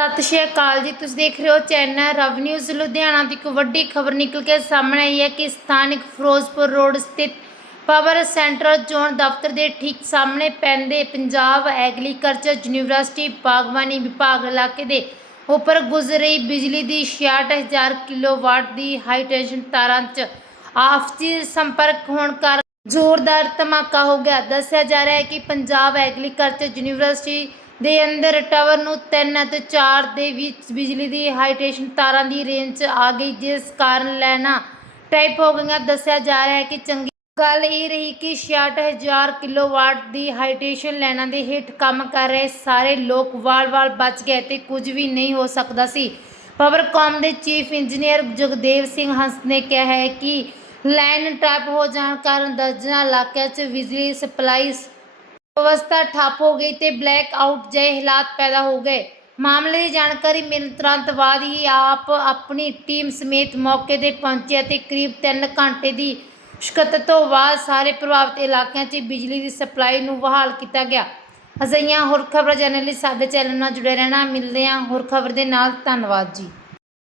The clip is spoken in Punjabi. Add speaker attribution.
Speaker 1: ਸਤਿ ਸ਼੍ਰੀ ਅਕਾਲ ਜੀ, ਤੁਸੀਂ ਦੇਖ ਰਹੇ ਹੋ ਚੈਨਲ ਰਵ ਨਿਊਜ਼। ਲੁਧਿਆਣਾ ਦੀ ਇੱਕ ਵੱਡੀ ਖਬਰ ਨਿਕਲ ਕੇ ਸਾਹਮਣੇ ਆਈ ਹੈ ਕਿ ਸਥਾਨਕ ਫਿਰੋਜ਼ਪੁਰ ਰੋਡ ਸਥਿਤ ਪਾਵਰ ਸੈਂਟਰ ਜ਼ੋਨ ਦਫ਼ਤਰ ਦੇ ਠੀਕ ਸਾਹਮਣੇ ਪੈਂਦੇ ਪੰਜਾਬ ਐਗਰੀਕਲਚਰ ਯੂਨੀਵਰਸਿਟੀ ਬਾਗਬਾਨੀ ਵਿਭਾਗ ਇਲਾਕੇ ਦੇ ਉੱਪਰ ਗੁਜ਼ਰ ਰਹੀ ਬਿਜਲੀ ਦੀ 66000 ਕਿਲੋਵਾਟ ਦੀ ਹਾਈ ਟੈਂਸ਼ਨ ਤਾਰਾਂ 'ਚ ਆਪਸੀ ਸੰਪਰਕ ਹੋਣ ਕਾਰਨ ਜ਼ੋਰਦਾਰ ਧਮਾਕਾ ਹੋ ਗਿਆ। ਦੱਸਿਆ ਜਾ ਰਿਹਾ ਹੈ ਕਿ ਪੰਜਾਬ ਐਗਰੀਕਲਚਰ ਯੂਨੀਵਰਸਿਟੀ ਦੇ ਅੰਦਰ ਟਾਵਰ ਨੂੰ 3 ਅਤੇ 4 ਦੇ ਵਿੱਚ ਬਿਜਲੀ ਦੀ ਹਾਈਟੇਸ਼ਨ ਤਾਰਾਂ ਦੀ ਰੇਂਜ 'ਚ ਆ ਗਈ, ਜਿਸ ਕਾਰਨ ਲੈਣਾ ਟਾਈਪ ਹੋ ਗਈਆਂ। ਦੱਸਿਆ ਜਾ ਰਿਹਾ ਹੈ ਕਿ ਚੰਗੀ ਗੱਲ ਇਹ ਰਹੀ ਕਿ 66000 ਕਿਲੋਵਾਟ ਦੀ ਹਾਈ ਟੈਂਸ਼ਨ ਲਾਈਨਾਂ ਦੇ ਹੇਠ ਕੰਮ ਕਰ ਰਹੇ ਸਾਰੇ ਲੋਕ ਵਾਲ-ਵਾਲ ਬਚ ਗਏ ਤੇ ਕੁਝ ਵੀ ਨਹੀਂ ਹੋ ਸਕਦਾ ਸੀ। ਪਾਵਰਕਾਮ ਦੇ ਚੀਫ ਇੰਜੀਨੀਅਰ ਜਗਦੇਵ ਸਿੰਘ ਹੰਸ ਨੇ ਕਿਹਾ ਹੈ ਕਿ ਲਾਈਨ ਟੈਪ ਹੋ ਜਾਣ ਕਾਰਨ ਦਰਜਨਾਂ ਇਲਾਕਿਆਂ 'ਚ ਬਿਜਲੀ ਸਪਲਾਈ ਵਿਵਸਥਾ ਠੱਪ ਹੋ ਗਈ ਤੇ ਬਲੈਕ ਆਊਟ ਜਿਹੇ ਹਾਲਾਤ ਪੈਦਾ ਹੋ ਗਏ। ਮਾਮਲੇ ਦੀ ਜਾਣਕਾਰੀ ਮਿਲਣ ਤੁਰੰਤ ਬਾਅਦ ਹੀ ਆਪ ਆਪਣੀ ਟੀਮ ਸਮੇਤ ਮੌਕੇ ਤੇ ਪਹੁੰਚੇ ਅਤੇ ਕਰੀਬ 3 ਘੰਟੇ ਦੀ ਮੁਸ਼ਕਲ ਤੋਂ ਬਾਅਦ ਸਾਰੇ ਪ੍ਰਭਾਵਿਤ ਇਲਾਕਿਆਂ 'ਚ ਬਿਜਲੀ ਦੀ ਸਪਲਾਈ ਨੂੰ ਬਹਾਲ ਕੀਤਾ ਗਿਆ। ਅਜਿਹੀਆਂ ਹੋਰ ਖਬਰਾਂ ਜਾਣਨ ਲਈ ਸਾਡੇ ਚੈਨਲ ਨਾਲ ਜੁੜੇ ਰਹਿਣਾ। ਮਿਲਦੇ ਹਾਂ ਹੋਰ ਖਬਰ ਦੇ ਨਾਲ। ਧੰਨਵਾਦ ਜੀ।